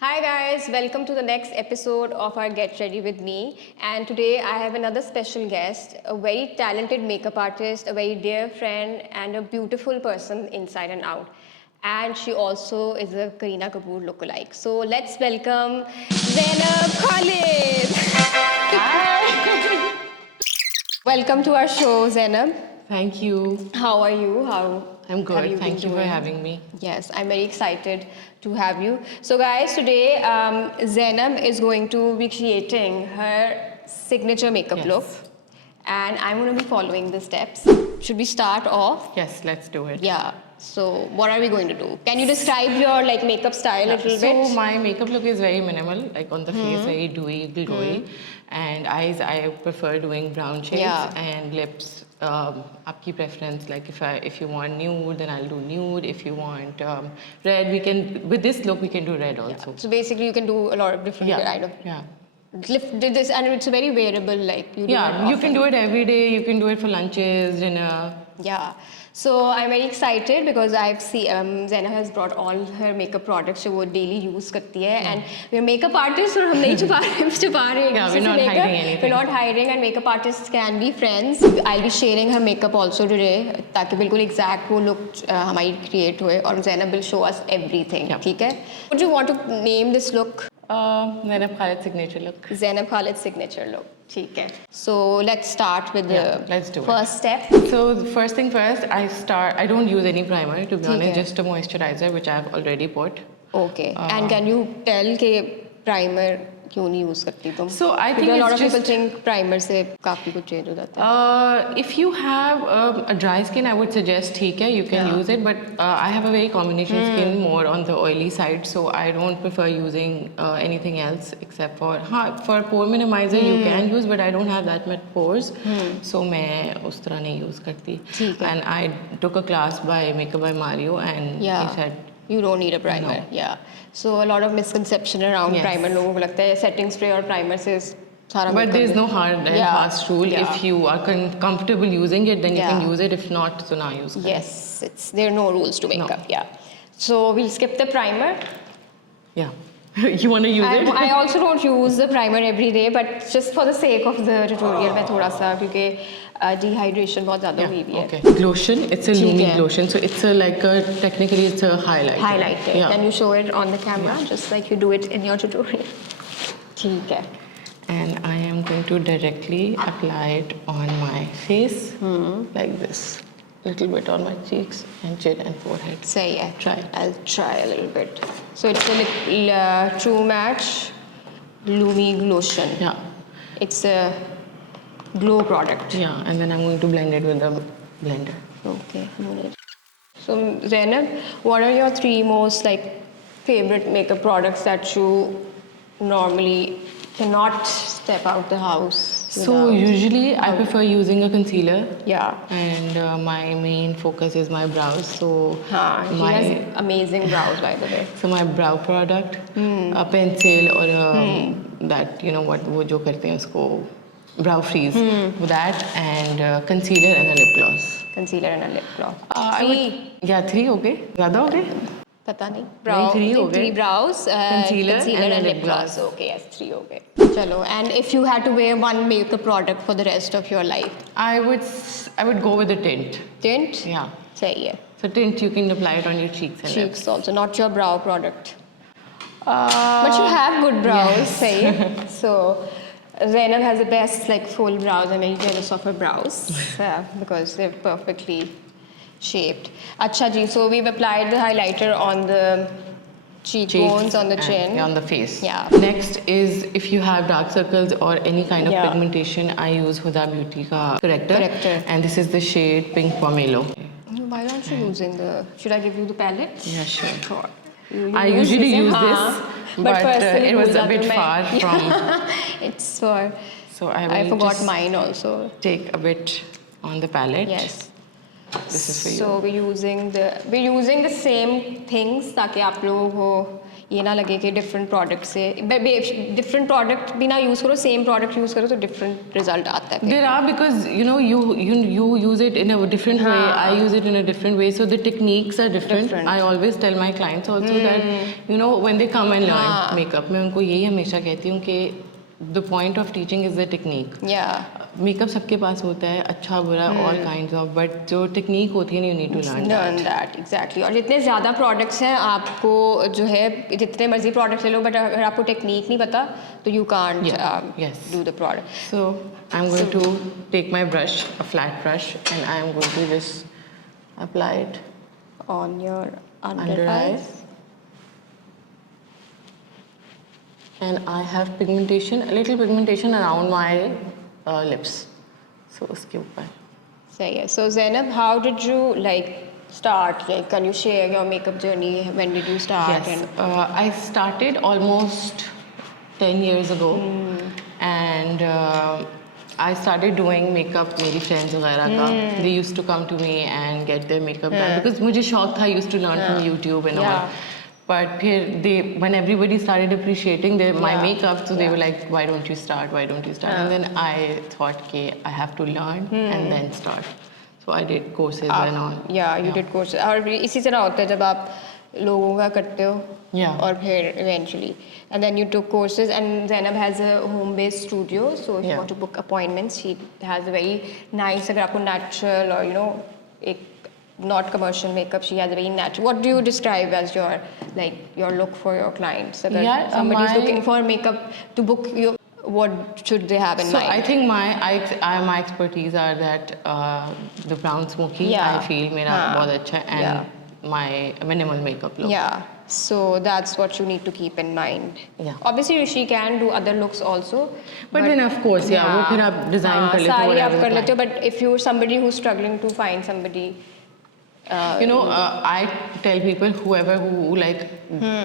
Hi guys, welcome to the next episode of our Get Ready With Me. And today I have another special guest, a very talented makeup artist, a very dear friend, and a beautiful person inside and out. And she also is a Kareena Kapoor lookalike. So let's welcome Zainab Khalid. Hi. Welcome to our show, Zainab. Thank you. How are you? How I'm have good. you Thank been you for doing? having me. Yes, I'm very excited to have you. So, guys, today Zainab is going to be creating her signature makeup Yes. look, and I'm going to be following the steps. Should we start off? Yes, let's do it. Yeah. So, what are we going to do? Can you describe your makeup style a little So bit? my makeup look is very minimal, like on the face, very dewy, glowy, and eyes I prefer doing brown shades, Yeah. and lips. Aapki preference. Like if you want nude, then I'll do nude. If you want red, we can with this look we can do red also. So basically, you can do a lot of different kind of. Yeah. Did this, and it's very wearable. Like you do it Yeah, you can often. do it every day. You can do it for lunches, dinner. Yeah, so I'm very excited because I've seen Zainab has brought all her makeup products जो वो daily use करती है and we're makeup artists और हम नहीं छुपा रहे हैं Yeah, एक दूसरे we're से not makeup. hiding anything. We're not hiding and makeup artists can be friends. I'll be sharing her makeup also today ताकि बिल्कुल exact वो look हमारी create होए और Zainab will show us everything. Yeah. ठीक है? Would you want to name this look? Zainab Khalid signature look. Zainab Khalid's signature look. ठीक है. So let's start with Yeah, the let's do it. first step. So the first thing first, I don't use any primer to be ठीक honest, है. just a moisturizer which I've already put. Okay. And can you tell कि primer क्यों नहीं use करती तुम? So I think Because a lot of it's people just think primer से काफी कुछ change हो जाता है. if you have a dry skin, I would suggest ठीक है, you can Yeah. use it. But I have a very combination skin, more on the oily side, so I don't prefer using anything else except for pore minimizer you can use, but I don't have that much pores, so मैं उस तरह नहीं use करती. ठीक है. And I took a class by Makeup by Mario, and Yeah. he said. You don't need a primer. No. Yeah. So a lot of misconception around Yes. primer. लोगों को लगता है setting spray और primer से सारा But makeup there's no look- hard and Yeah. fast rule. Yeah. If you are comfortable using it, then you can Yeah. use it. If not, so now use it. Yes, there are no rules to makeup. No. Yeah. So we'll skip the primer. Yeah. You want to use it? I also don't use the primer every day, but just for the sake of the tutorial मैं थोड़ा सा क्योंकि dehydration बहुत ज़्यादा हुई हुई है. Okay. Glotion. It's a ठीक Lumi है. glotion. So it's technically it's a highlighter. Highlighter. Yeah. Can you show it on the camera, just like you do it in your tutorial? ठीक है. And I am going to directly apply it on my face like this. Little bit on my cheeks and chin and forehead. सही है. Try. I'll try a little bit. So it's a little True Match Lumi Glotion. Yeah. It's a glow product. Yeah. And then I'm going to blend it with the blender. Okay. So Zainab, what are your 3 most favorite makeup products that you normally cannot step out the house So without? usually I prefer using a concealer. Yeah. And my main focus is my brows. So She my has amazing brows, by the way. so my brow product, a pencil or that what वो जो करते हैं उसको brow freeze, that and concealer and a lip gloss. Concealer and a lip gloss. I would, yeah, 3 हो गए, ज़्यादा हो गए? पता नहीं. नहीं, 3 हो गए. 3 brows, Concealer and a lip lip gloss. gloss. Okay, yes, 3 हो गए. चलो. And if you had to wear one makeup product for the rest of your life, I would go with the tint. tint. Yeah. सही है. So tint you can apply it on your cheeks and lips. Cheeks also, not your brow product. But you have good brows, yes. say. So Zainab has the best full brows. I'm very jealous of her brows because they're perfectly shaped. Acha ji, so we've applied the highlighter on the cheekbones, on the and, chin. yeah, on the face. Yeah. Next is if you have dark circles or any kind of Yeah. pigmentation, I use Huda Beauty ka corrector. Corrector. And this is the shade Pink Pomelo. Why aren't you using the? Should I give you the palette? Yeah, sure. God. I usually use हाँ, this, but personally it was use a bit that far मैं- from. It's for. So I will I forgot just mine also. take a bit on the palette. Yes. This is for you. So we're using the same things ताकि आप लोगों को ये ना लगे कि different product से डिफरेंट प्रोडक्ट भी ना यूज़ करो, सेम प्रोडक्ट यूज़ करो तो डिफरेंट रिजल्ट आता है. There are, because you use it in a different way. I use it in a different way, so the techniques are different. I always tell my clients also that when they come and learn makeup, मैं उनको यही हमेशा कहती हूँ कि the point of teaching is the technique. Yeah. Makeup सबके पास होता है, अच्छा बुरा all kinds of, but जो टेक्निक होती है you need to learn that exactly. और जितने ज़्यादा प्रोडक्ट्स हैं आपको जो है जितने मर्जी प्रोडक्ट्स ले लो, बट अगर आपको टेक्निक नहीं पता तो you can't do the product. So I'm going to take my brush, a flat brush, and I am going to just apply it on your under eyes. And I have pigmentation, a little pigmentation around my lips. So उसके ऊपर. सही है. So Zainab, how did you start? Can you share your makeup journey? When did you start? Yes, I started almost 10 years ago, and I started doing makeup. मेरी friends वगैरह का, they used to come to me and get their makeup done because मुझे शौक था. I used to learn from YouTube and all. But फिर when everybody started appreciating my makeup, so they were like, why don't you start? Why don't you start? And then I thought, okay, I have to learn and then start. So I did courses and all. Yeah, you did courses. और इसी तरह होता है जब आप लोगों का करते हो. और फिर eventually. And then you took courses, and Zainab has a home-based studio. So if you want to book appointments, she has a very nice, अगर आपको natural or एक not commercial makeup, she has a very natural. What do you describe as your look for your clients? Somebody is looking for makeup to book you, what should they have in mind? So I think my expertise are that the brown smoky, I feel मेरा बहुत अच्छा, and my minimal makeup look. Yeah, so that's what you need to keep in mind. Yeah. Obviously she can do other looks also, but then of course वो फिर आप design कर लेते हो, सारी आप कर लेते हो. But if you're somebody who's struggling to find somebody, I tell people whoever who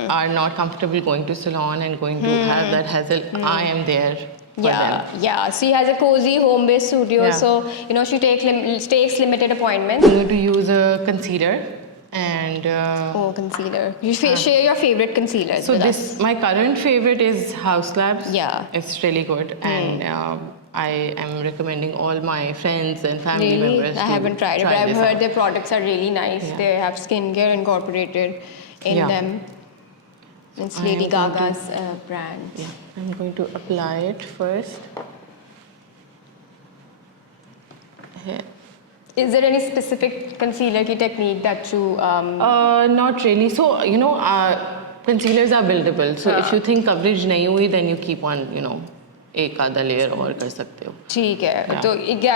are not comfortable going to salon and going to have that hassle, I am there for them. Yeah. She has a cozy home-based studio, so she takes limited appointments. I'm going to use a concealer and concealer. You share your favorite concealer. So my current favorite is House Labs. Yeah, it's really good, and I am recommending all my friends and family members. I haven't tried it, but I've heard their products are really nice. They have skincare incorporated in them. It's Lady Gaga's brand. Yeah, I'm going to apply it first. Here. Is there any specific concealer technique that you? Not really. So concealers are buildable. So if you think coverage नहीं हुई, then you keep on एक आधा layer और कर सकते हो. ठीक है. तो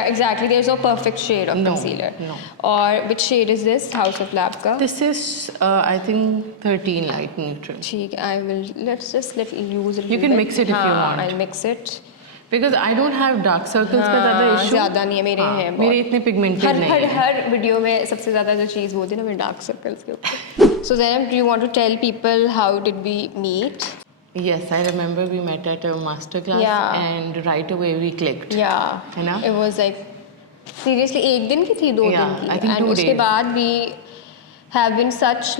exactly there's no perfect shade of concealer. No. और which shade is this? House of Lab का? This is I think 13 light neutral. ठीक है. I will let's use a little bit. You can mix it if you want. I'll mix it. Because I don't have dark circles का ज़्यादा issue. ज़्यादा नहीं है मेरे हैं. मेरे इतने pigmented नहीं हैं. हर वीडियो में सबसे ज़्यादा जो चीज़ बोलती है ना, मेरे dark circles के ऊपर. So Zainab, do you want to tell people how did we meet? Yes, I remember we met at a master class and right away we clicked. Yeah. It was seriously एक दिन की थी, 2 दिन की. I think 2 days. उसके बाद we have been such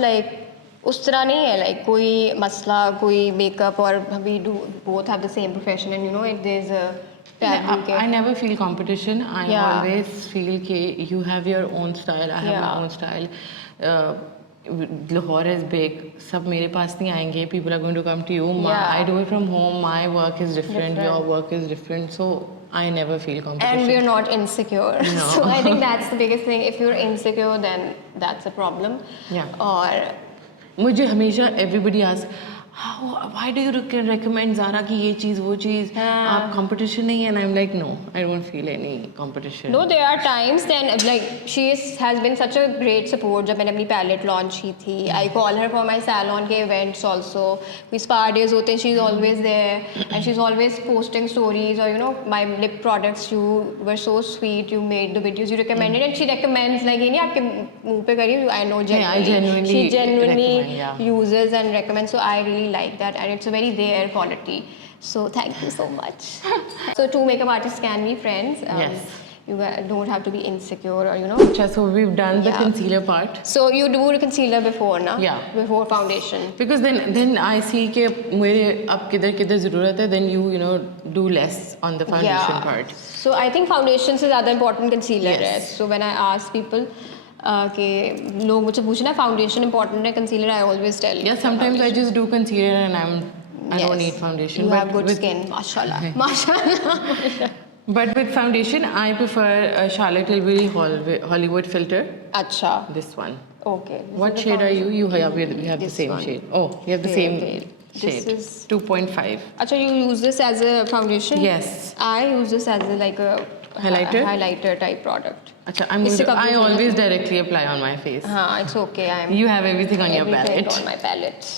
उस तरह नहीं है कोई मसला कोई मेकअप और we do both have the same profession and there's a I never feel competition. I always feel that you have your own style, I have my own style. Lahore is big. सब मेरे पास नहीं आएंगे. People are going to come to you. I do it from home. My work is different. Your work is different. So I never feel competition. And we're not insecure. No. So I think that's the biggest thing. If you're insecure, then that's a problem. Yeah. और मुझे हमेशा everybody asks, why do you recommend Zara की ये चीज़ वो चीज़ आप competition नहीं है? And I'm like, no, I don't feel any competition. No, there are times then she has been such a great support. जब मैंने अपनी palette launch की थी, I call her for my salon के events also. कोई spa days होते हैं, she's always there and she's always posting stories or my lip products. You were so sweet. You made the videos. You recommended and she recommends ये नहीं आपके मुंह पे करी. I know genuinely. She genuinely uses and recommends. So I really like that, and it's a very rare quality. So thank you so much. So 2 makeup artists can be friends. Yes. don't have to be insecure or Acha, so we've done the Yeah. concealer part. So you do concealer before, na? Yeah. Before foundation. Because then I see कि मेरे अब किधर ज़रूरत है, then you know do less on the foundation Yeah. part. So I think foundation से ज़्यादा important concealer है. Yes. So when I ask people कि लोग मुझसे पूछना है foundation important है concealer, I always tell. Yeah, sometimes I just do concealer and I don't need foundation. You but have good with, skin, mashallah. Mashallah. But with foundation, I prefer a Charlotte Tilbury Hollywood filter. अच्छा. This one. Okay. What shade are you? You have the This same one. shade. Oh, you have the Pale, same pale. shade. This is- 2.5. अच्छा, you use this as a foundation? Yes. I use this as like a Highlighter? highlighter type product. Acha, I always directly apply on my face. हाँ, it's okay. You have everything on your everything palette. on my palette.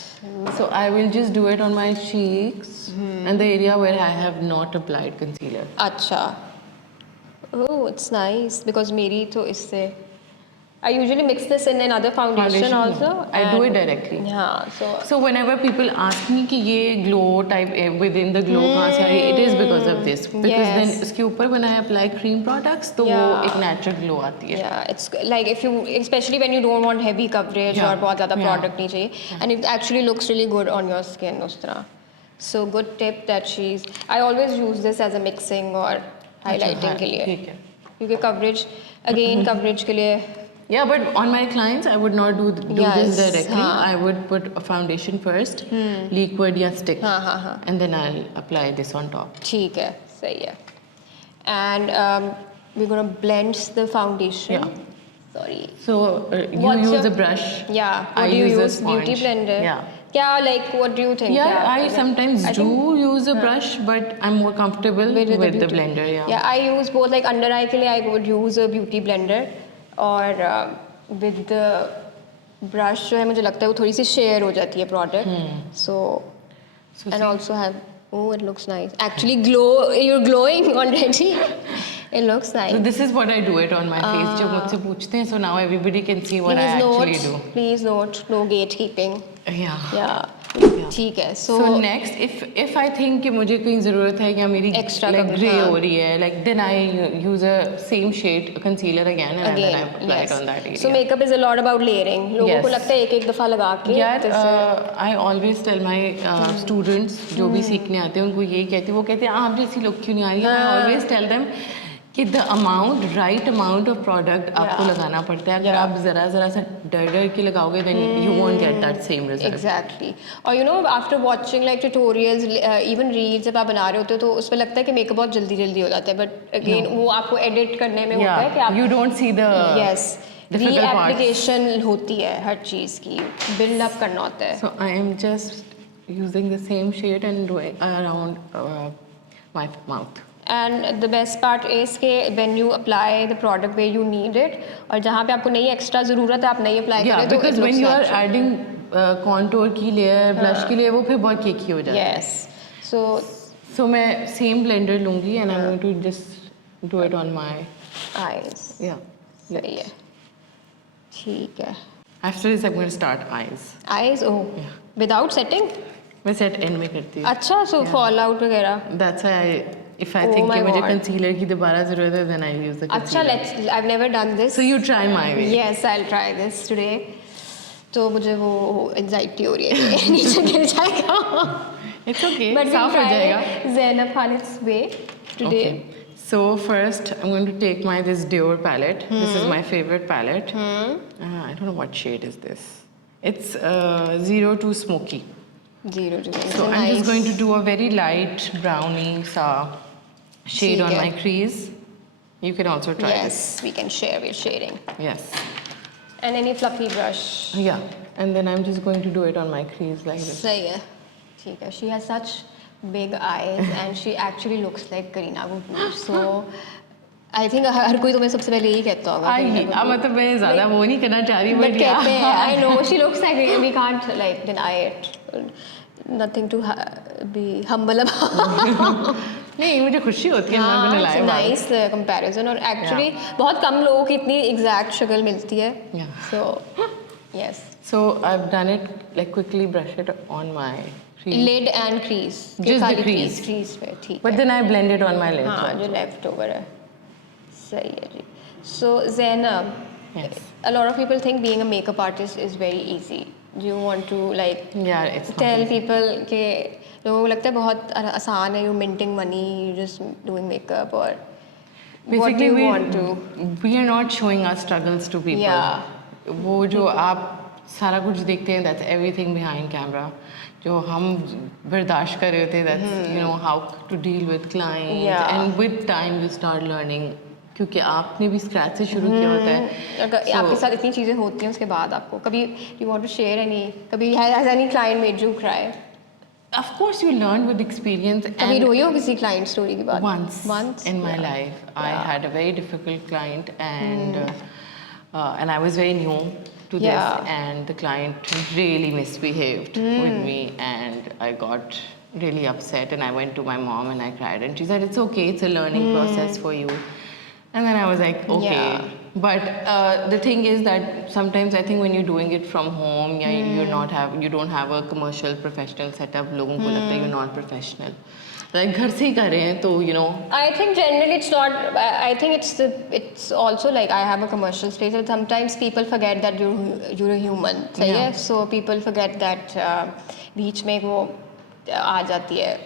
So I will just do it on my cheeks and the area where I have not applied concealer. अच्छा. Oh, it's nice because मेरी तो इससे I usually mix this in another foundation also. no. I do it directly. Yeah, So whenever people ask me कि ये glow type within the glow कहाँ से आ रही है, it is because of this. Because Yes. then इसके ऊपर when I apply cream products तो वो Yeah. एक natural glow आती है. yeah, it's like if you, especially when you don't want heavy coverage Yeah, और बहुत ज़्यादा yeah. product नहीं चाहिए, and it actually looks really good on your skin उस तरह. So good tip that I always use this as a mixing और highlighting के लिए. ठीक है. क्योंकि coverage, again coverage के लिए. Yeah, but on my clients, I would not do Yes, this directly. हाँ. I would put a foundation first, liquid या stick, हाँ हाँ हाँ. and then I'll apply this on top. ठीक है, सही है. And we're gonna blend the foundation. Yeah. Sorry. So you What's use your- a brush. Yeah. What I do you use a use? Beauty sponge. blender. Yeah. क्या like what do you think? Yeah, क्या- I sometimes I do think- use a brush, but I'm more comfortable with the beauty- blender. Yeah. Yeah, I use both. Like under eye के लिए I would use a beauty blender और with the brush जो है मुझे लगता है वो थोड़ी सी share हो जाती है product. So So and see- also have it looks nice. Actually glow. You're glowing already. It looks nice. So this is what I do it on my face. जब मुझसे पूछते हैं, so now everybody can see what I actually do. Please note, no gatekeeping. Yeah. Yeah. ठीक है. So, So next, if I think कि मुझे कहीं ज़रूरत है या मेरी Extra like coverage, grey हाँ. हो रही है, like then I use a same shade concealer again and then I again, apply yes. it on that area. So makeup is a lot about layering. लोगों Yes. को लगता है एक दफ़ा लगा के. यार this is- I always tell my students जो भी सीखने आते हैं उनको यही कहती वो कहते हैं आप जैसी look क्यों नहीं आ रही है. I always tell them कि the right amount of product आपको लगाना पड़ता है. अगर आप ज़रा सा डर के लगाओगे then you won't get that same result. Exactly. और you know after watching like tutorials, even reels जब आप बना रहे होते हो तो उसमें लगता है कि मेकअप बहुत जल्दी हो जाता है. But again वो आपको edit करने में होता है कि Yeah, आप you don't see the yes difficult parts. re-application होती है हर चीज़ की. Build up करना होता है. So I am just using the same shade and doing around my mouth. And the best part is कि when you apply the product where you need it और जहाँ पे आपको नहीं एक्स्ट्रा ज़रूरत है आप नहीं apply Yeah, करें तो because it when looks you are natural. adding contour की layer, blush की layer, वो फिर बहुत cakey हो जाता है. Yes. So So मैं same blender लूँगी and I'm going to just do it on my eyes. yeah. सही है. ठीक है. After this I'm going to start eyes. Eyes oh without setting. मैं set end में करती हूँ. अच्छा so fallout वगैरह. That's why if I Oh think my कि मुझे God. concealer की दोबारा ज़रूरत है then I use the अच्छा concealer. I've never done this. So you try my way. Yes, I'll try this today. तो मुझे वो anxiety हो रही है कि नीचे गिर जाएगा. It's okay. But we'll साफ हो try जाएगा. Zainab Khalid's way today. Okay. So first, I'm going to take my this Dior palette. This is my favorite palette. I don't know what shade is this. It's 02 Smoky. 02. So I'm just going to do a very light brownie shade on ठीक है. my crease. You can also try Yes, we can share. We're sharing. this. Yes. And any fluffy brush. Yeah. And then I'm just going to do it on my crease like this. सही है. ठीक है. She has such big eyes and she actually looks like Kareena Kapoor. So I think हर कोई तुम्हें सबसे पहले यही कहता होगा. अब मतलब मैं ज़्यादा वो नहीं करना चाह रही But but कहते yeah. हैं. I know she looks like we can't like deny it. Nothing to be humble about. नहीं मुझे खुशी होती है मैं हाँ, बनाने it's a लाए nice comparison और actually बहुत कम लोगों की इतनी exact शक्ल मिलती है. Yeah. So yes. So I've done it like quickly brush it on my crease. Lid and crease. Just the खाली crease. crease पे ठीक But है. then I blend it on my lids. हाँ also. जो left over है. सही है जी. So Zainab, Yes. a lot of people think being a makeup artist is very easy. Do you want to like Yeah, it's not tell easy. people कि लोगों को लगता है बहुत आसान है, you minting money, you just doing makeup, or what do Basically, you want to? we are not showing our struggles to people. Yeah. वो जो आप सारा कुछ देखते हैं, that's everything behind camera. जो हम बर्दाश्त कर रहे होते हैं, that's you know how to deal with clients. Yeah. And with time you start learning. क्योंकि आपने भी स्क्रैच से शुरू किया होता है. अगर आपके साथ इतनी चीज़ें होती हैं उसके बाद आपको कभी you want to share any, कभी has any client made you cry? Of course, you learn with experience. कभी And रोई हो किसी client story के बाद? once in my life, I had a very difficult client, and I was very new to this, Yeah. and the client really misbehaved with me, and I got really upset, and I went to my mom and I cried, and she said, "It's okay, it's a learning process for you." And then I was like, okay. Yeah. But the thing is that sometimes I think when you're doing it from home, yeah, you don't have a commercial professional setup. लोगों को लगता है you're not professional. Like घर से ही कर रहे हैं तो you know. I think generally it's not. I think it's also like I have a commercial space, and sometimes people forget that you're a human. सही है? Yeah. So people forget that बीच में वो आ जाती है.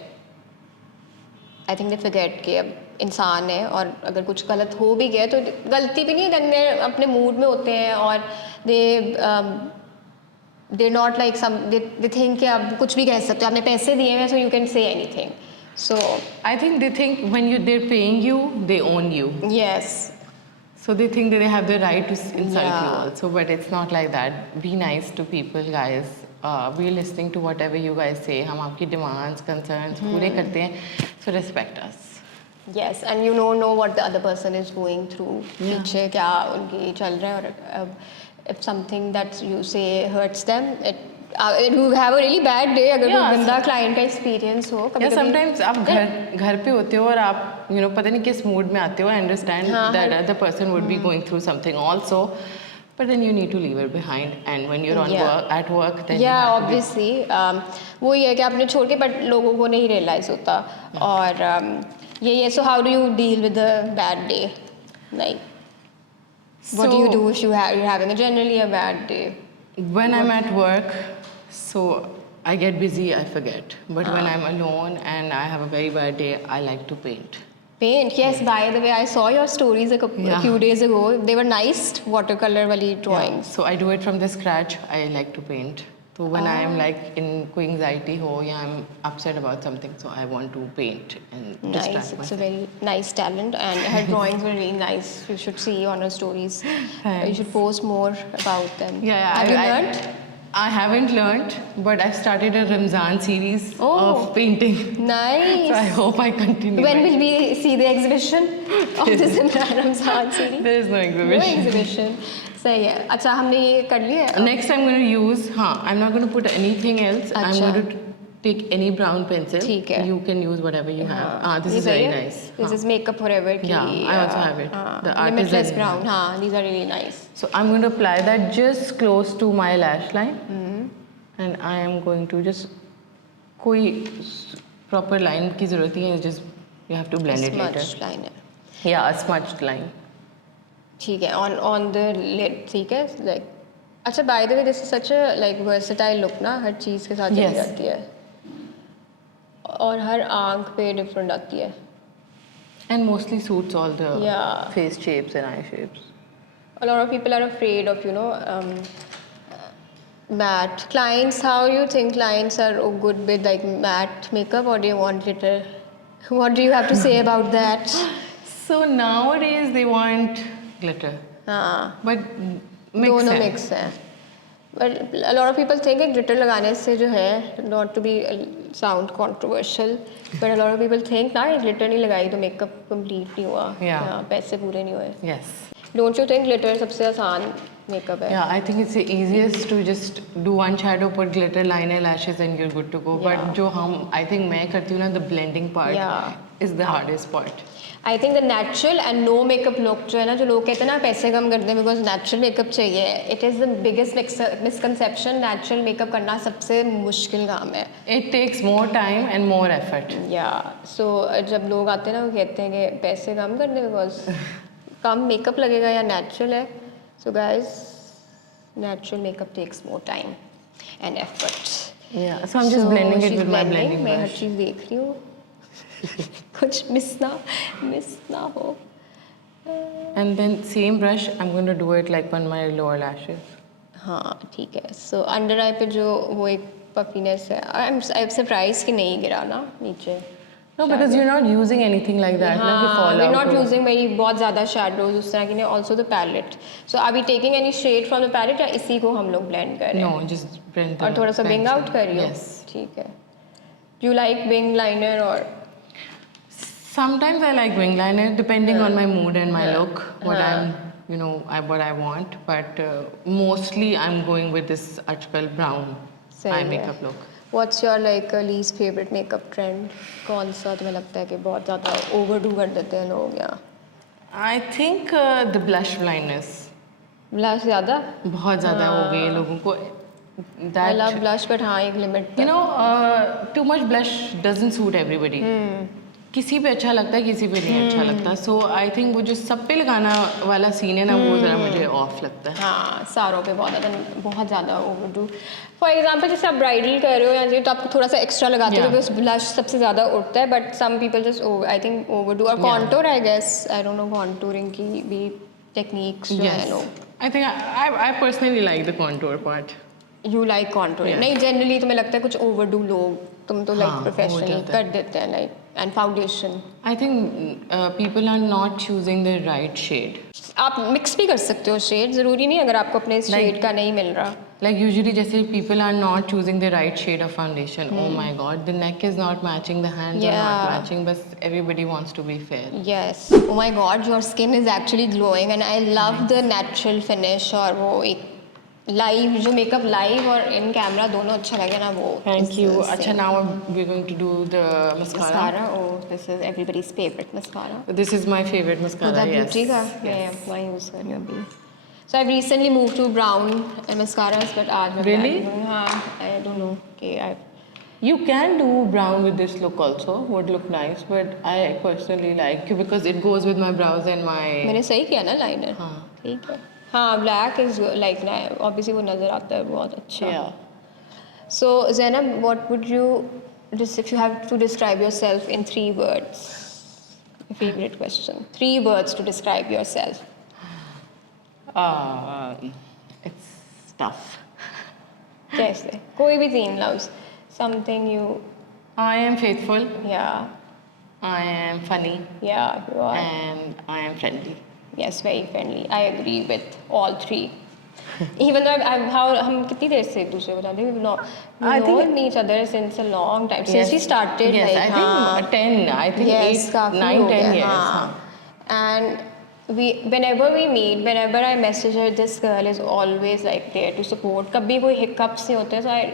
I think they forget कि अब इंसान है और अगर कुछ गलत हो भी गया तो गलती भी नहीं, then अपने मूड में होते हैं और they're not like they think कि आप कुछ भी कह सकते हो, आपने पैसे दिए हैं so you can say anything. So I think they think when they're paying you, they own you. yes. So they think that they have the right to insult you Yeah. also, but it's not like that. Be nice to people, guys. We're listening to whatever you guys say. हम आपकी demands, concerns पूरे करते हैं. So respect us. Yes, and you don't know what the other person is going through. Yeah. पीछे क्या उनकी चल रहा है और if something that you say hurts them, you have a really bad day अगर Yeah, कोई गंदा client का experience हो. Yeah, sometimes आप घर पे होते हो और आप you know पता नहीं किस mood में आते हो. I understand that other person would be going through something also, but then you need to leave it behind. And when you're on Yeah. at work, then you Yeah, have to be- obviously. वो ये है कि आपने छोड़ के but लोगों को नहीं realize होता और यही है. So how do you deal with a bad day? Like what do you do if you're having generally a bad day? When I'm at work, so I get busy, I forget. But when I'm alone and I have a very bad day, I like to paint. Paint, yes. By the way, I saw your stories a Yeah. few days ago. They were nice watercolor wali drawings. So I do it from the scratch. I like to paint. So when I am like in कोई anxiety हो या I'm upset about something, so I want to paint and Nice, distract it's a myself. very nice talent, and her drawings were really nice. You should see on her stories. You Thanks. should post more about them. Yeah, Have you learned? I haven't learned, but I've started a Ramzan series Oh. of painting. Nice. So I hope I continue. When it. will we see the exhibition of this Ramzan series? There is no No exhibition. exhibition. सही है. अच्छा हमने ये कर लिया है? Next I'm going to use, I'm not going to put anything else. I'm अच्छा. going to take any brown pencil. ठीक है. You can use whatever you have. This ये is सही very है? nice. This is Makeup Forever की. Yeah, I also have it. The Limitless artisan. brown. हाँ, these are really nice. So I'm going to apply that just close to my lash line. And I am going to just कोई proper line की ज़रूरत नहीं है. Just you have to blend it later. Smudged line है. Yeah, a smudged line. ठीक है. On the lid. ठीक है. Like अच्छा, by the way, this is such a like versatile look ना, हर चीज़ के साथ चली Yes. जाती है. और हर आँख पे different आती है. And mostly suits all the Yeah. face shapes and eye shapes. A lot of people are afraid of, matte. Clients, how you think clients are good with like matte makeup, or do you want glitter? What do you have to say about that? So nowadays they want glitter, हाँ, but mix दोनों है. mix है. But a lot of people think कि glitter लगाने से जो है, not to be sound controversial, but a lot of people think ना glitter नहीं लगाई तो makeup complete नहीं हुआ. Yeah. पैसे पूरे नहीं हुए. Yes. Don't you think glitter सबसे आसान makeup है? Yeah, I think it's the easiest to just do one shadow, put glitter, liner, lashes, and you're good to go. Yeah. But जो I think मैं करती हूँ ना, the blending part Yeah. is the hardest part. I think the natural and no makeup look जो है ना, जो लोग कहते हैं ना पैसे कम करते हैं because natural makeup चाहिए, it is the biggest misconception. Natural makeup करना सबसे मुश्किल काम है. It takes more time and more effort. Yeah, so जब लोग आते हैं ना वो कहते हैं कि पैसे कम कर दे because कम मेकअप लगेगा या नेचुरल है. So guys, natural makeup takes more time and effort. Yeah, so I'm just blending it with my blending मैं हर brush. चीज़ देख रही हूँ. कुछ मिस ना हो. And then same brush, I'm going to do it like on my lower lashes. हाँ ठीक है. सो अंडर आई पे जो वो एक पफीनेस है, आई एम सरप्राइज कि नहीं गिरा ना नीचे. No, because you're not using anything like that. ना कि हाँ, fall we're out not हो. using very बहुत ज़्यादा shadows उस तरह की नहीं. Also the palette. So are we taking any shade from the palette या इसी को हम लोग blend कर रहे हैं? No, just blend the और थोड़ा सा wing pencil. out कर रही हो? Yes. ठीक है. Do you like wing liner or? Sometimes I like wing liner depending on my mood and my look, what I'm, you know, what I want. But mostly I'm going with this Ajkal brown सही eye है. makeup look. What's your like least favorite makeup trend? कौन सा तुम्हें लगता है कि बहुत ज़्यादा overdo कर देते हैं लोग या? I think the blush blindness. Blush ज़्यादा? बहुत ज़्यादा हो गई है लोगों को. I love That, blush but हाँ एक limit you know, too much blush doesn't suit everybody. किसी पे अच्छा लगता है, किसी पे नहीं अच्छा लगता. So I think वो जो सब पे लगाना वाला सीन है ना, वो ज़रा मुझे ऑफ लगता है. हाँ सारों पे बहुत ज़्यादा ओवरडू. फॉर एग्जांपल जैसे आप ब्राइडल कर रहे हो या तो आप थोड़ा सा एक्स्ट्रा लगाते हो Yeah. क्योंकि ब्लश सबसे ज़्यादा उठता है. But some people just I think overdo. और contour I guess I don't know contouring की भी टेक्निक्स जो है Yes. लोग. I think I personally like the contour part. You like contouring. Yeah. नहीं जनरली तुम्हें लगता है कुछ ओवरडू लोग तुम तो लाइक हाँ, हो प्रोफेशनली जाता है. कर देते हैं like and foundation. I think people are not choosing the right shade. आप मिक्स भी कर सकते हो शेड. ज़रूरी नहीं अगर आपको अपने शेड का नहीं मिल रहा. Like usually जैसे people are not choosing the right shade of foundation. Oh my god, the neck is not matching, the hands are not Yeah. matching, but everybody wants to be fair. Yes. Oh my God, your skin is actually glowing and I love the natural finish. और वो एक live जो makeup live और in camera दोनों अच्छा लगे ना वो. Thank is you. the अच्छा, same. now we're going to do the mascara. Mascara. Oh, this is everybody's favorite mascara. This is my favorite mascara. Huda Yes. Beauty का मैं अपना यूज़ कर रही हूँ अभी. So I've recently moved to brown mascaras, but आज मैं Really? black हूँ. हाँ, I don't know. Okay, I. You can do brown with this look also. Would look nice, but I personally like you because it goes with my brows and my. मैंने सही किया ना liner. हाँ. ठीक है. हाँ, black is like ना obviously वो नज़र आता है बहुत अच्छा. Yeah. So Zainab, what would you just if you have to describe yourself in 3 words? Your favorite question. 3 words to describe yourself. It's tough. कैसे? कोई भी 3 loves. Something you. I am faithful. Yeah. I am funny. Yeah, you are. And I am friendly. Yes, very friendly. I agree with all 3. Even though हम कितनी देर से एक दूसरे को जानते हैं? We I know think- each other since a long time. Since we started. Yes, like, I think 10. I think yes, 8, काफी 9, हो 10 गया, years. हाँ. And whenever we meet, whenever I message her, this girl is always like there to support. कभी कोई hiccups नहीं होते, so I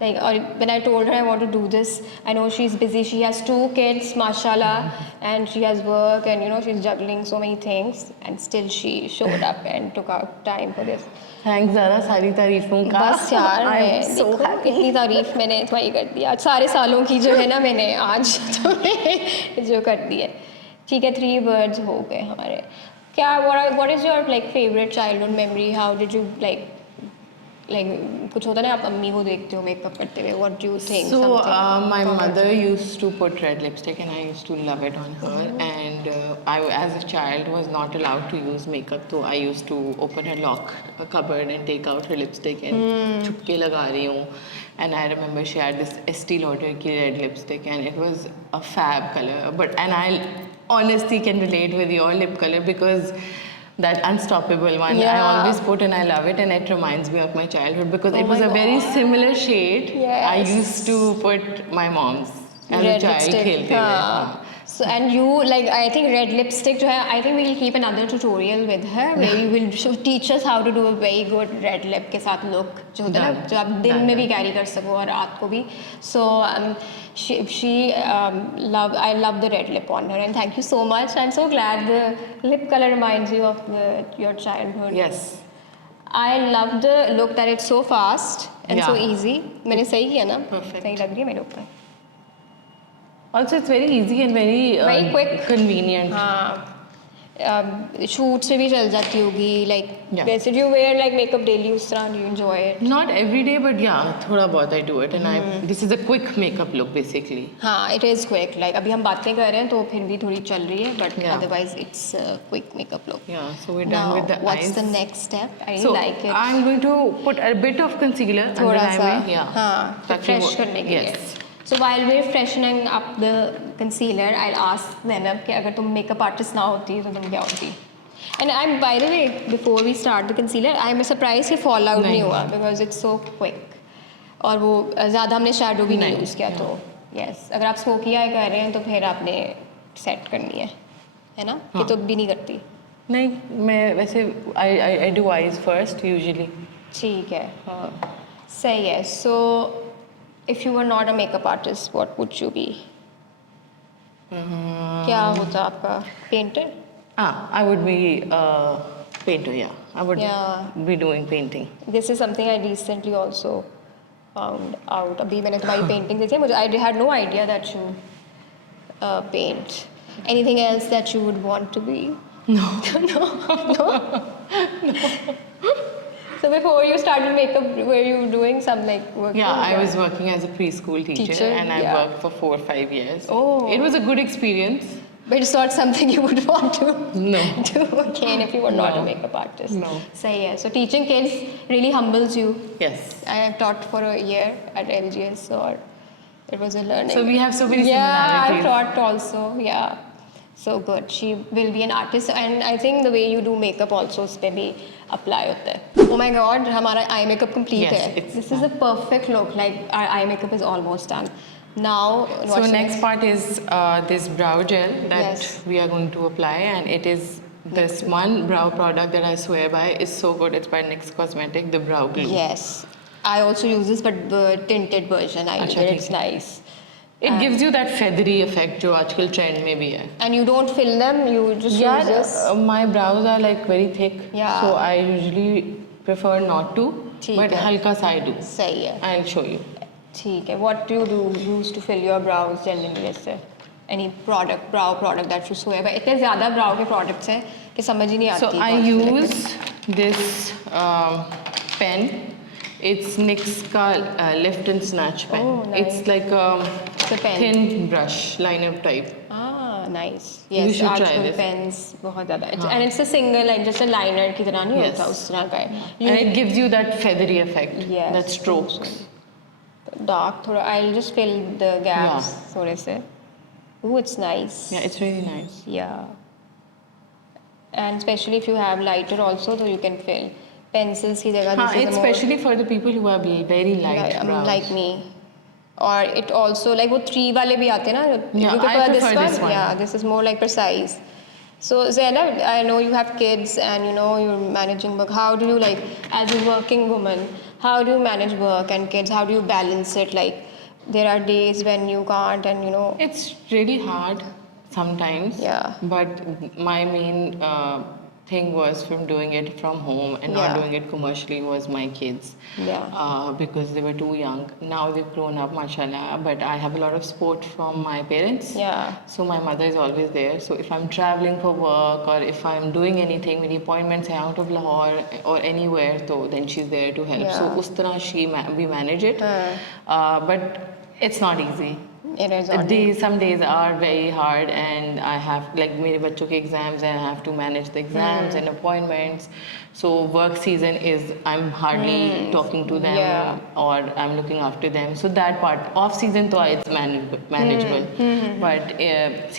like. Or when I told her I want to do this, I know she's busy. She has 2 kids, mashallah, and she has work, and you know she's juggling so many things, and still she showed up and took out time for this. Thanks ज़रा सारी तारीफों का. बस यार I'm मैं so देखो, happy. इतनी तारीफ मैंने तुम्हारी कर दी आज. सारे सालों की जो है ना मैंने आज तुम्हें जो कर दी है. ठीक है, 3 words हो गए हमारे. क्या what is your like favorite childhood memory? How did you like कुछ होता है ना आप अम्मी को देखते हो मेकअप करते हुए. What do you think? So something my from mother used to put red lipstick and I used to love it on her. And I, as a child, was not allowed to use makeup. So I used to open her lock cupboard and take out her lipstick and चुपके लगा रही हूँ. And I remember she had this Estee Lauder की red lipstick and it was a fab color. And I honestly can relate with your lip color because that unstoppable one I Yeah. always put and I love it and it reminds me of my childhood because it Oh was my a very God. similar shade. I Yes. used to put my mom's as red a child lipstick. खेलते हुए. हाँ. So and you like I think red lipstick जो है I think we will keep another tutorial with her where you will teach us how to do a very good red lip के साथ look जो होता है ना Done. जो आप दिन Done, में भी done. carry कर सको और रात को भी. So I love the red lip on her and thank you so much. I'm so glad the lip color reminds you of your childhood. Yes. I love the look that it's so fast and so Yeah. easy. मैंने सही किया ना? Perfect. सही लग रही है मेरे ऊपर. Also, it's very easy and very Very quick. convenient. हाँ शूट्स में भी चल जाती होगी लाइक Yeah. वैसे do you wear like makeup daily उस तरह do you enjoy it? Not every day, but yeah, thoda bahut I do it, and this is a quick makeup look basically. हाँ it is quick like अभी हम बातें कर रहे हैं तो फिर भी थोड़ी चल रही है but Yeah. Otherwise it's quick makeup look. Yeah, so we're done with the what's eyes. The next step? I So like it. I'm going to put a bit of concealer under थोड़ा eye सा में, yeah. हाँ ताकि fresh वो- करने के लिए. Yes. So while we're freshening up the concealer, I'll ask Zainab कि अगर तुम makeup artist ना होती तो तुम क्या होती? And I'm by the way before we start the concealer, I'm surprised कि fall out नहीं नहीं हुआ because it's so quick. और वो ज़्यादा हमने shadow भी नहीं नहीं, यूज़ किया तो yes अगर आप smoky eye कर रहे हैं तो फिर आपने set करनी है ना? कि तो भी नहीं करती. नहीं मैं वैसे I do eyes first usually. ठीक है सही है. So if you were not a makeup artist, what would you be? क्या होता आपका? Painter? I would be a painter, yeah. I would Yeah. be doing painting. This is something I recently also found out. अभी मैंने तुम्हारी painting देखी है मुझे I had no idea that you paint. Anything else that you would want to be? No. So before you started makeup, were you doing some like work? Yeah, I was working as a preschool teacher, and I yeah. worked for 4 or 5 years. Oh. It was a good experience. But it's not something you would want to No. do again if you were not a No. makeup artist. No. So yeah, so teaching kids really humbles you. Yes. I have taught for a year at LGS, so it was a learning. So we have so many Yeah, I've similarities. taught also. Yeah, so good. She will be an artist, and I think the way you do makeup also उस पे भी apply होता है. Oh my God, हमारा eye makeup complete Yes, है. it's This is a perfect look. Like our eye makeup is almost done. Now, So what's next part is this brow gel that Yes. we are going to apply, and it is this one brow product that I swear by is so good. It's by NYX Cosmetic, the brow glue. Yes, I also use this, but the tinted version. I use अच्छा, it. ठीक It's है. nice. It gives you that feathery effect जो आजकल trend में भी है. And you don't fill them. You just use this. My brows are like very thick, Yeah. so I usually prefer not to. ठीक But है. हल्का सा I do. सही है. I'll show you. ठीक है. What do you use to fill your brows generally? जैसे any product, brow product that you swear by? इतने ज़्यादा brow के products हैं कि समझ ही नहीं आती. So I use this pen. It's NYX का lift and snatch pen. Oh, nice. It's like a The pen. thin brush liner type. Ah, nice. You Yes, should try आजकल this. pens बहुत ज़्यादा. And it's a single like just a liner की तरह नहीं Yes. होता उस तरह का है. And it gives you that feathery effect. Yes. That strokes. Dark थोड़ा. I'll just fill the gaps थोड़े से. Ooh, it's nice. Yeah, it's really nice. Yeah. And especially if you have lighter also, so you can fill. Pencils की जगह हाँ, this is it's a more especially for the people who have very light brows. like me. Or it also like वो 3 वाले भी आते हैं ना. Yeah, you I prefer this one. Yeah, this is more like precise. So Zainab, I know you have kids and you know you're managing work. How do you like, as a working woman, how do you manage work and kids? How do you balance it? Like there are days when you can't and you know. It's really hard sometimes. Yeah. But my main thing was from doing it from home and not Yeah. doing it commercially was my kids. Yeah. Because they were too young. Now they've grown up, mashallah. But I have a lot of support from my parents. Yeah. So my mother is always there. So if I'm traveling for work or if I'm doing anything, many appointments are out of Lahore or anywhere, so then she's there to help. So Yeah. us tarah we manage it. But it's not easy. It is on. Some days are very hard and I have like मेरे बच्चों के exams and I have to manage the exams and appointments. So work season is I'm hardly talking to them Yeah. or I'm looking after them. So that part off season though it's manageable, but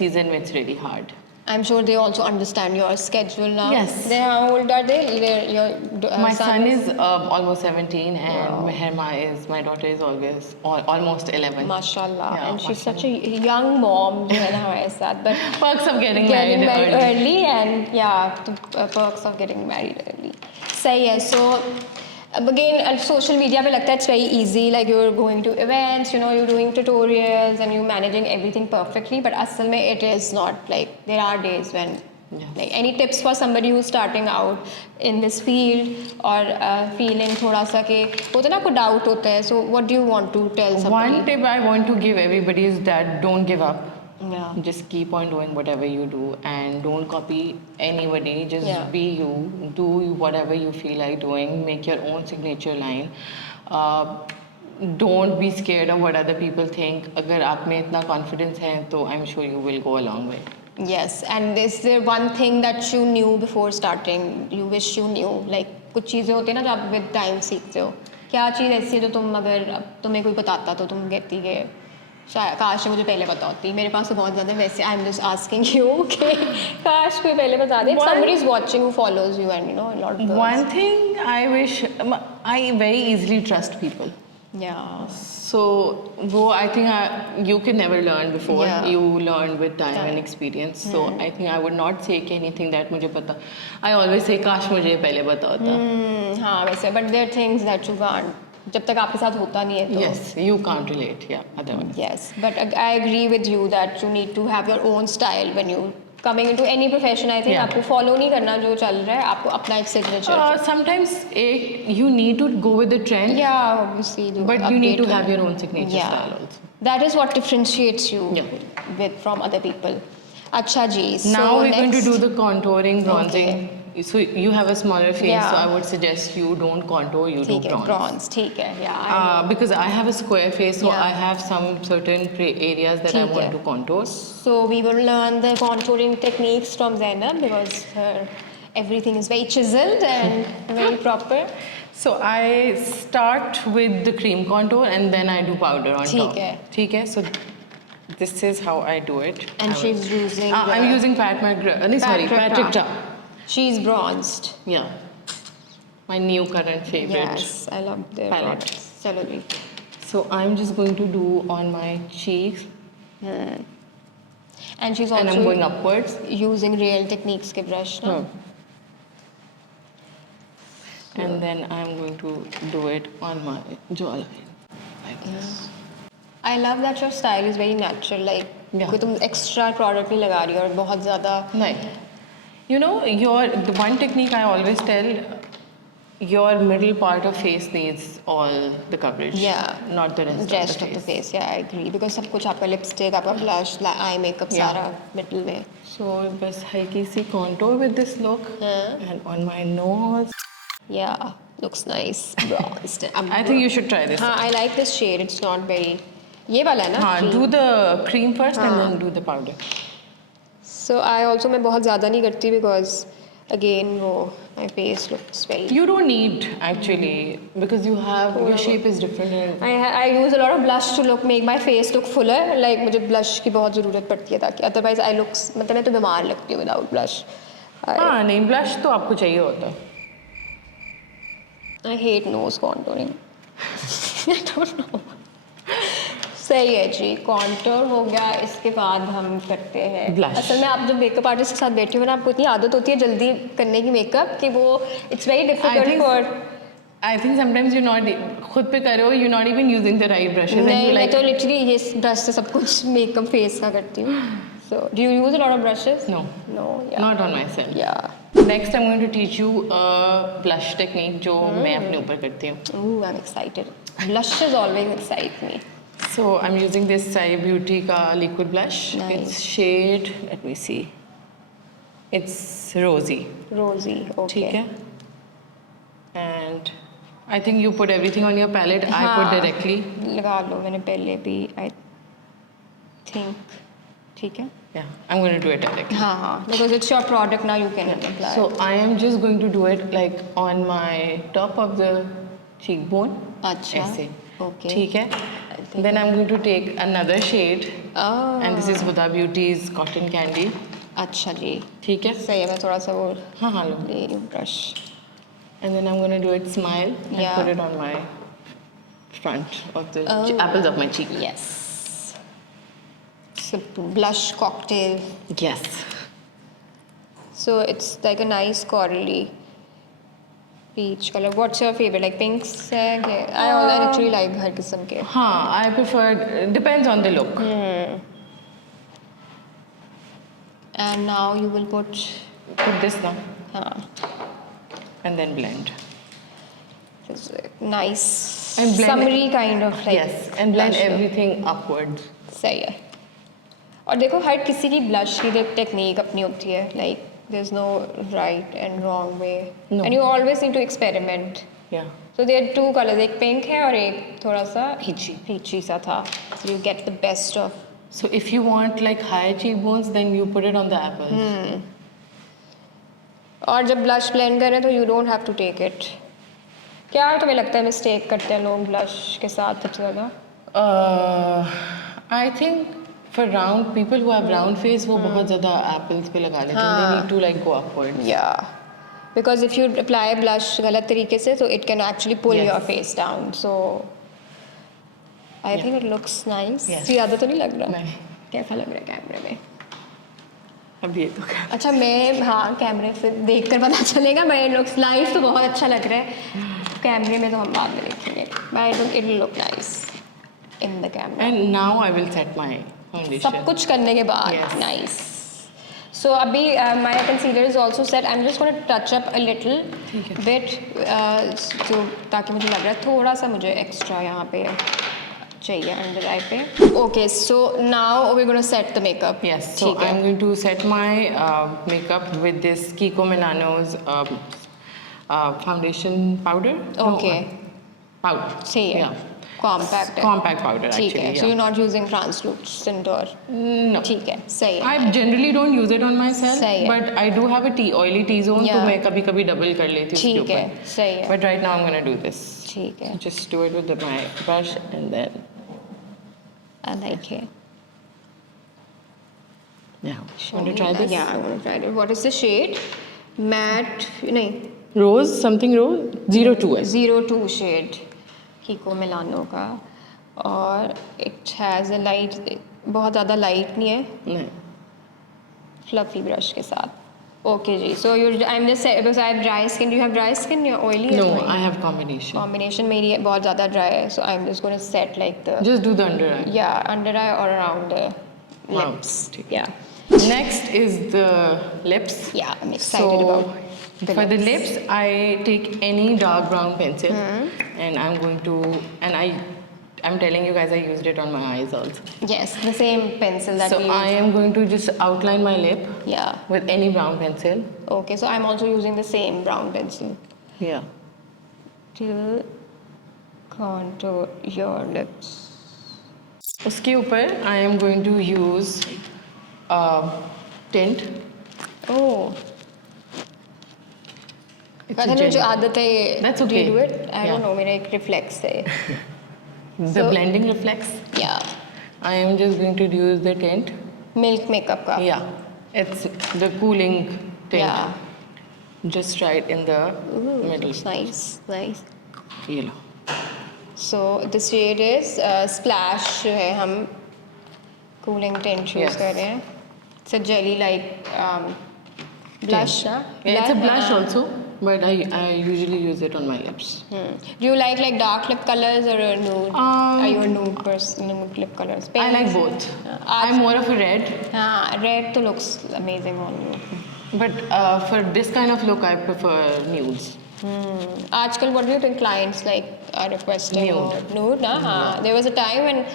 season it's really hard. I'm sure they also understand your schedule now. Yes. They how old are they? Your My son is almost 17 and Meherma is my daughter is almost 11. Mashallah. Yeah, And she's such a young mom जो है ना हमारे साथ. But Perks of getting getting married married early and yeah, the perks of getting married early. सही है. So again, social media पे लगता है it's very easy. Like you're going to events, you know, you're doing tutorials and you're managing everything perfectly. But असल में it is not like there are days when. Yes. Like any tips for somebody who's starting out in this field or feeling थोड़ा सा कि होता है ना कोई doubt होता है. So what do you want to tell somebody? One tip I want to give everybody is that don't give up. Yeah. Just keep on doing whatever you do and don't copy anybody. Just Yeah. be you. Do whatever you feel like doing. Make your own signature line. Uh, don't be scared of what other people think. अगर आप में इतना confidence है तो I'm sure you will go a long way. Yes, and is there one thing that you knew before starting? You wish you knew, like कुछ चीज़ें होती है ना जो आप with time सीखते हो. क्या चीज़ ऐसी है जो तुम अगर तुम्हें कोई बताता तो तुम कहती कि शायद काश मुझे पहले पता होती. मेरे पास तो बहुत ज़्यादा वैसे I'm just asking you कि काश कोई पहले बता दे. If somebody is watching who follows you and you know a lot of girls. One thing I wish, I very easily trust people. Yeah. So, I think you can never learn before. Yeah. You learn with time and experience. So, I think I would not say कि anything that मुझे पता. I always say काश मुझे ये पहले पता होता. हाँ वैसे but there are things that you can't. जब तक आपके साथ होता नहीं है तो. Yes, you can't relate. Yeah, otherwise. Yes, but I agree with you that you need to have your own style when you coming into any profession. I think Yeah. आपको follow नहीं करना जो चल रहा है, आपको अपना एक signature. Sometimes you need to go with the trend, Yeah, obviously. but you need to have your own signature Yeah. style also. That is what differentiates you Yeah. with from other people. अच्छा जी. Now so we're going to next- do the contouring, bronzing. So you have a smaller face, Yeah. so I would suggest you don't contour, you do ठीक है, bronze. bronze, ठीक है, yeah. Because I have a square face, so Yeah. I have some certain areas that I ठीक want है. to contour. So we will learn the contouring techniques from Zainab because her everything is very chiseled and very proper. So I start with the cream contour and then I do powder on ठीक top. है. ठीक है. So this is how I do it. And she's using. I'm using Pat Patrick Ta. She's bronzed. Yeah. My new current favorite. Yes, I love their palette. products. चलो जी. So I'm just going to do on my cheeks And she's and I'm also going upwards. using Real Techniques के brush ना. And then I'm going to do it on my jawline. Like this. I love that your style is very natural. Like Yeah. कोई तुम extra product नहीं लगा रही हो और बहुत ज़्यादा. Like, you know, the one technique I always tell, your middle part of face needs all the coverage. Yeah. Not the rest Rest of the face. yeah, I agree. Because सब कुछ आपका lipstick, आपका blush, eye makeup Yeah. सारा middle में. So बस हल्की सी contour with this look and on my nose. Yeah, looks nice. Bronzed. I think you should try this. हाँ, I like this shade. It's not very. ये वाला है ना? हाँ, cream? do the cream first and then do the powder. So I also मैं बहुत ज़्यादा नहीं करती because again वो my face looks very. You don't need actually because your shape is different. And I use a lot of blush to make my face look fuller. Like मुझे blush की बहुत ज़रूरत पड़ती है ताकि otherwise I look मतलब मैं तो बीमार लगती हूँ without blush. हाँ नहीं blush तो आपको चाहिए होता है. I hate nose contouring. I don't know. सही है जी कॉन्टोर हो गया इसके बाद हम करते हैं Blush. असल में आप जब मेकअप आर्टिस्ट के साथ बैठे हो ना आपको इतनी आदत होती है जल्दी करने की मेकअप कि वो it's very difficult for I think sometimes you're not खुद पे कर रहे हो you're not even using the right brushes and नहीं you मैं like तो लिटरली ये ब्रश से सब कुछ मेकअप फेस का करती हूँ so do you use a lot of brushes no no not on myself. या Next I'm going to teach you a blush technique जो मैं अपने ऊपर करती हूँ. ooh I'm excited blushes always excite me So I'm using this Sai Beauty का liquid blush. Nice. It's shade let me see. It's rosy. rosy okay ठीक है. And I think you put everything on your palette. I हाँ, put directly. लगा लो मैंने पहले भी I think ठीक है Yeah, I'm going to do it directly. हाँ हाँ because it's your product now you can apply So I am just going to do it like on my top of the cheekbone. अच्छा ऐसे. okay ठीक है. Then I'm going to take another shade and this is Huda Beauty's Cotton Candy. अच्छा जी ठीक है. सही है मैं थोड़ा सा वो हाँ हाँ लो. ले रही हूँ brush And then I'm going to do it smile and Yeah. put it on my front of the apples of my cheek. yes so blush cocktail Yes. so it's like a nice corally peach color what's your favorite like pinks है I literally like हर किस्म के हाँ, I prefer, depends on the look. and now you will put Put this now हाँ and then blend. it's nice And blend summery kind of like Yes, and blend blush look. everything upwards. सही है और देखो हर किसी की blush की technique अपनी होती है, like there is no right and wrong way No. And you always need to experiment. Yeah. So there are two colours, एक पिंक है और एक थोड़ा सा पीची सा था. You get the best of. So if you want like higher cheekbones, then you put it on the apples. और जब ब्लश ब्लेंड करें तो you don't have to take it. क्या तुम्हें लगता है मिस्टेक करते हैं लोग ब्लश के साथ सबसे ज़्यादा? I think for round people who have round face, वो बहुत ज़्यादा apples पे लगा लेते हैं. They need to like go upwards. Yeah, because if you apply blush गलत तरीके से, so it can actually pull Yes. your face down. So I think it looks nice. Yes. ज़्यादा तो नहीं लग रहा? नहीं. कैसा लग रहा है कैमरे में? अब ये तो क्या? अच्छा मैं हाँ कैमरे से देख कर पता चलेगा. बट इट लुक्स लाइव तो बहुत अच्छा लग रहा है. कैमरे में तो हम बाद में देखेंगे. But it will look nice in the camera. And now I will set my foundation. सब कुछ करने के बाद Yes. नाइस. सो अभी my concealer is also set. I am just gonna touch up a little bit जो ताकि मुझे लग रहा है थोड़ा सा मुझे एक्स्ट्रा यहाँ पे चाहिए अंडर आई पे. Okay so now we gonna set the makeup. Yes, so I'm going to set my makeup with this Kiko Milano's foundation powder. Okay. Powder. सही है. Yeah. कॉम्पैक्ट है. Compact powder ठीक actually. है. So you not using translucent और No. ठीक है सही है. I generally don't use it on myself, सही है. but I do have a oily T-zone, तो Yeah. मैं कभी-कभी double कर लेती हूँ उसके ठीक है ऊपर. सही है. But right now I'm gonna do this. ठीक है. Just do it with my brush and then I like it. yeah. Want to try this? Yeah, I want to try it. What is the shade? Matte नहीं Rose, something rose, 02 है. 02 shade Kiko Milano का. और it has a light, बहुत ज़्यादा light नहीं है. नहीं. Fluffy brush के साथ. Okay ji. So I'm just saying because I have dry skin. Do you have dry skin या oily? No, I have combination. Combination मेरी बहुत ज़्यादा dry है. So I'm just going to set like the Just do the under eye. yeah under eye or around the Wow, lips. ठीक. Yeah. Next is the lips. Yeah, I'm excited about for the lips, I take any dark brown pencil and I'm going to, and I'm telling you guys I used it on my eyes also. Yes, the same pencil that So we use. I am going to just outline my lip Yeah. with any brown pencil. Okay, so I'm also using the same brown pencil Yeah. to contour your lips. उसके ऊपर I am going to use tint. Oh. It's पता a नहीं जो gel. आदत है ये. That's Do you okay. do it? I Yeah. don't know. मेरा एक reflex है. The So- blending reflex. Yeah. I am just going to use the tint. Milk makeup का. Yeah. It's the cooling tint. Yeah. Just right in the middle. It's nice, nice. ये लो. So the shade is splash जो है हम cooling tint use Yes. कर रहे हैं. It's a jelly like blush ना? Yeah, it's a blush हाँ. also, but I usually use it on my lips. Do you like dark lip colors or nude? Are you a nude person? Nude lip colors? I like both. I'm more of a red, हाँ, red तो looks amazing on you. but for this kind of look, I prefer nudes. आजकल what do you think clients like are requesting? Nude. more? Nude ना? हाँ. There was a time when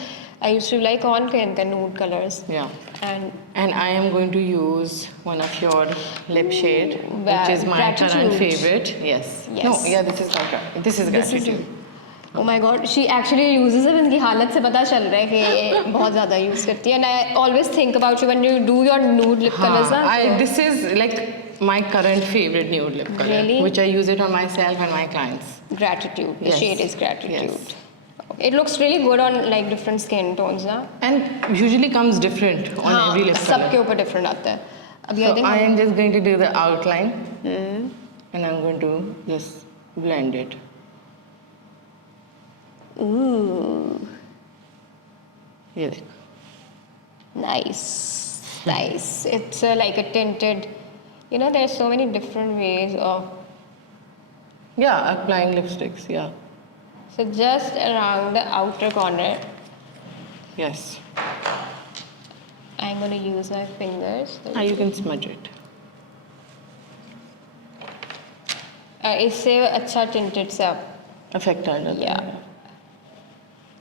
I used to like on the nude colors. Yeah. And I am going to use one of your lip shade, which is my current Gratitude. favorite. Yes. Yes. No, yeah, this is not This is this is Gratitude. oh my god, she actually uses it. इनकी हालत से पता चल रहा है कि ये बहुत ज़्यादा use करती है. And I always think about you when you do your nude lip colors. ना, so- This is like my current favorite nude lip color, Really? which I use it on myself and my clients. Gratitude. The Yes. shade is Gratitude. Yes. It looks really good on like different skin tones ना. And usually comes different on हाँ, every lip सबके color. ऊपर different आता है. अभी So I think I am just going to do the outline and I'm going to just blend it. ooh, ये देखो. nice, nice. It's like a tinted. You know, there's so many different ways of. Yeah, applying lipsticks. Yeah. So just around the outer corner, Yes. I'm gonna use my fingers. You can smudge it. इससे अच्छा tinted सा. Effect आ जाता है. Yeah.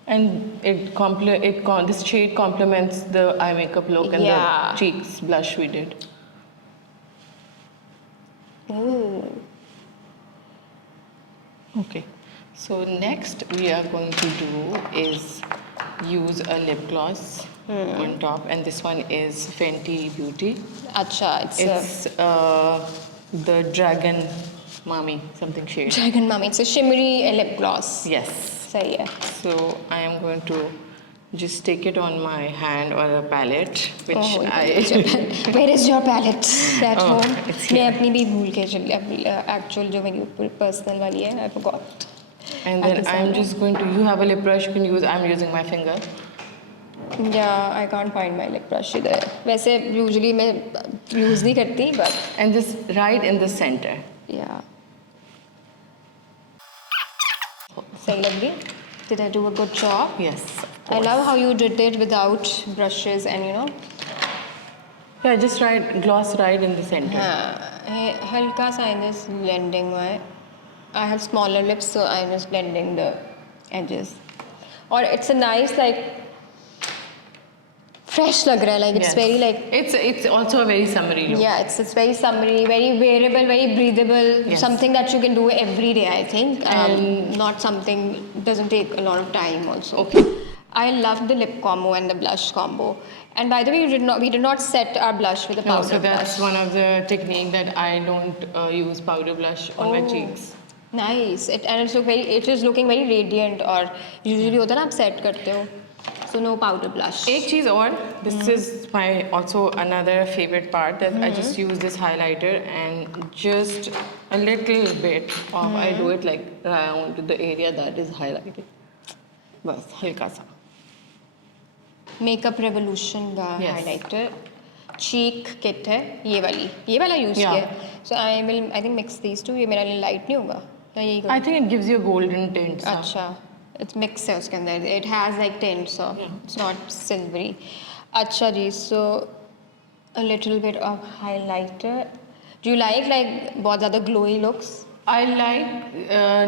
And this shade complements the eye makeup look and Yeah. the cheeks blush we did. Ooh. Okay. So next we are going to do is use a lip gloss on top, and this one is Fenty Beauty. Acha, It's the Dragon Mami something shade. Dragon Mummy. It's a shimmery lip gloss. Yes. Sahi hai. So I am going to just take it on my hand or a palette, which Oh, I. Where is your palette at Oh, home? it's मैं here. अपनी भी भूल के चली actual जो मेरी personal वाली है I forgot. And At then the I'm side. just going to. You have a lip brush you can use. I'm using my finger. Yeah, I can't find my lip brush इधर. वैसे usually मैं use नहीं करती but And just right in the center. yeah. सही लग रही? Did I do a good job? Yes. I love how you did it without brushes and you know. Yeah, just gloss right in the center. हाँ, हल्का सा I'm just blending my. I have smaller lips, so I'm just blending the edges. Or it's a nice like fresh लग रहा है, like it's Yes. very like It's also a very summery look. yeah, it's very summery, very wearable, very breathable. Yes. Something that you can do every day, I think. Not something doesn't take a lot of time also. Okay. I love the lip combo and the blush combo. And by the way, we did not set our blush with a No, powder so that's blush. one of the technique that I don't use powder blush on my Oh. cheeks. Nice. It is looking very radiant. और usually होता है ना आप set करते हो. So no powder blush. एक चीज और, this is my also another favorite part that I just use this highlighter and just a little bit of I do it like around the area that is highlighted. बस हल्का सा. Makeup Revolution का Yes. highlighter. Cheek kit है ये वाला use Yeah. किया है. So I think mix these two. ये मेरा लिए light नहीं होगा. या यही I think it gives you a golden tint. सा. अच्छा it's mix है उसके अंदर it has like tint so it's not silvery अच्छा जी so a little bit of highlighter do you like बहुत ज़्यादा glowy looks I like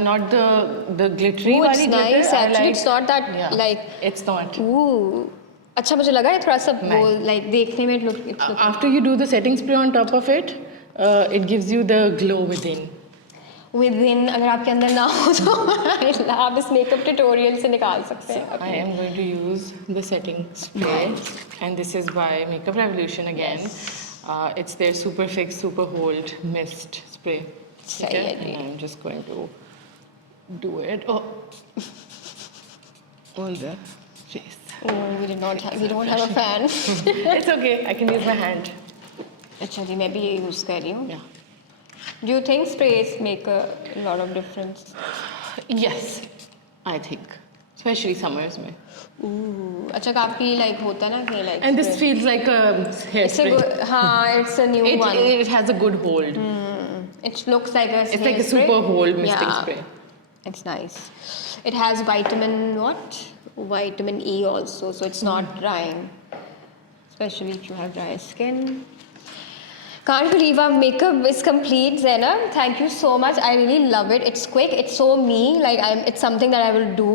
not the glittery oh it's वाली nice glitter. I actually like- it's not that Yeah. like It's not. ooh अच्छा मुझे लगा है थोड़ा सा वो नहीं. like देखने में it look After you do the setting spray on top of it, it gives you the glow within. within अगर आपके अंदर ना हो तो आप इस makeup tutorial से निकाल सकते हैं I am going to use the setting spray, and this is by Makeup Revolution again. It's their Super Fix Super Hold Mist Spray. सही है जी. And I'm just going to do it. Oh, all the face. oh we don't have a fan It's okay. I can use my hand. अच्छा जी मैं भी ये use कर रही हूँ Yeah. Do you think sprays make a lot of difference? Yes, I think, especially summers में. Ooh, अच्छा काफी like होता है ना कि like. And this feels like a It's a hairspray. good. हाँ, it's a new one. It has a good hold. It looks like a. It's like a hairspray. super hold misting Yeah. spray. It's nice. It has vitamin what? Vitamin E also, so it's not drying. Especially if you have dry skin. Can't believe our makeup is complete, Zainab. Thank you so much. I really love it. It's quick. It's so me. Like it's something that I will do.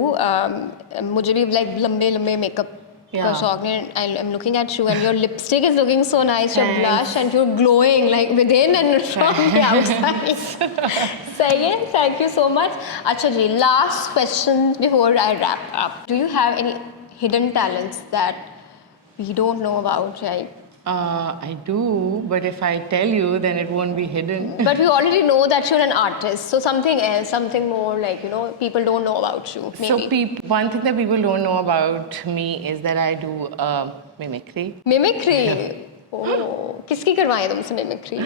मुझे भी like लंबे makeup का Yeah. शौक है. I'm looking at you and your lipstick is looking so nice. Your Thanks. blush and you're glowing like within and from the outside. सही है. Thank you so much. अच्छा जी. Last question before I wrap up. Do you have any hidden talents that we don't know about? Right? I do, but if I tell you, then it won't be hidden. But we already know that you're an artist, so something else, something more like, you know, people don't know about you. So Maybe. one thing that people don't know about me is that I do mimicry. Mimicry. Oh, किसकी करवाएं तुमसे mimicry?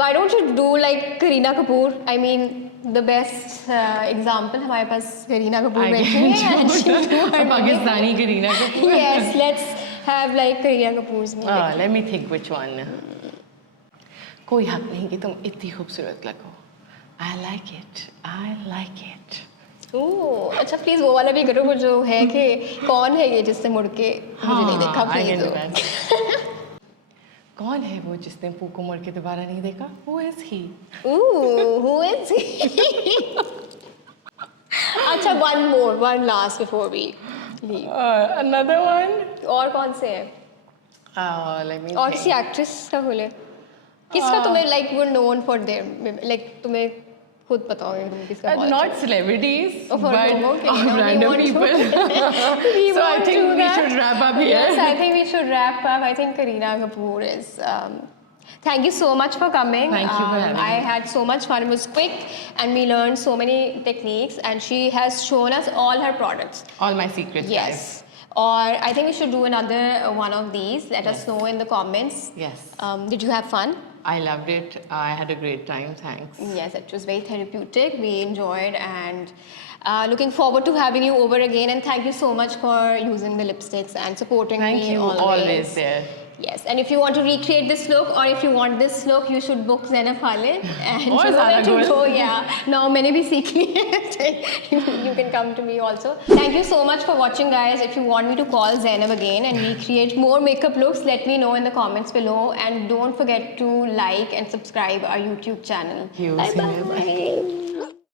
Why don't you do like Kareena Kapoor? I mean, the best example हमारे पास Kareena Kapoor बैठी है and she do her Pakistani Kareena Kapoor. Yes, let's have like Kareena Kapoor's mimicry. Let me think which one. कोई हक नहीं कि तुम इतनी खूबसूरत लगो. I like it. I like it. ओह अच्छा प्लीज वो वाला भी करो वो जो है कि कौन है ये जिससे मुड़ के मुझे नहीं देखा I can do please that. कौन है वो जिसने पू को मुड़ के दोबारा नहीं देखा? Who is he? ooh who is he अच्छा, one last before we leave. Another one. और कौन से हैं? Let me और think. किसी एक्ट्रेस का बोले? किसका तुम्हें like were known for their like तुम्हें खुद पता होगा तुम किसका बहुत Not celebrities, Oh, for but okay, no, we random want to- people. We So I won't think do we that. should wrap up here. Yes, I think we should wrap up. I think Kareena Kapoor is. Thank you so much for coming. Thank you for having I me. had so much fun. It was quick, and we learned so many techniques. And she has shown us all her products. All my secrets, Yes. Or I think we should do another one of these. Let us know in the comments. guys. Yes. Did you have fun? I loved it. I had a great time. Thanks. Yes, it was very therapeutic. We enjoyed and looking forward to having you over again. And thank you so much for using the lipsticks and supporting Thank me you. Always there. Yes, and if you want to recreate this look or if you want this look, you should book Zainab Khalid and Or she will Zara let you Gul. go. Yeah, now मैंने भी सीख ली है. You can come to me also. Thank you so much for watching, guys. If you want me to call Zainab again and recreate more makeup looks, let me know in the comments below. And don't forget to like and subscribe our YouTube channel. You, Bye Zainab. bye.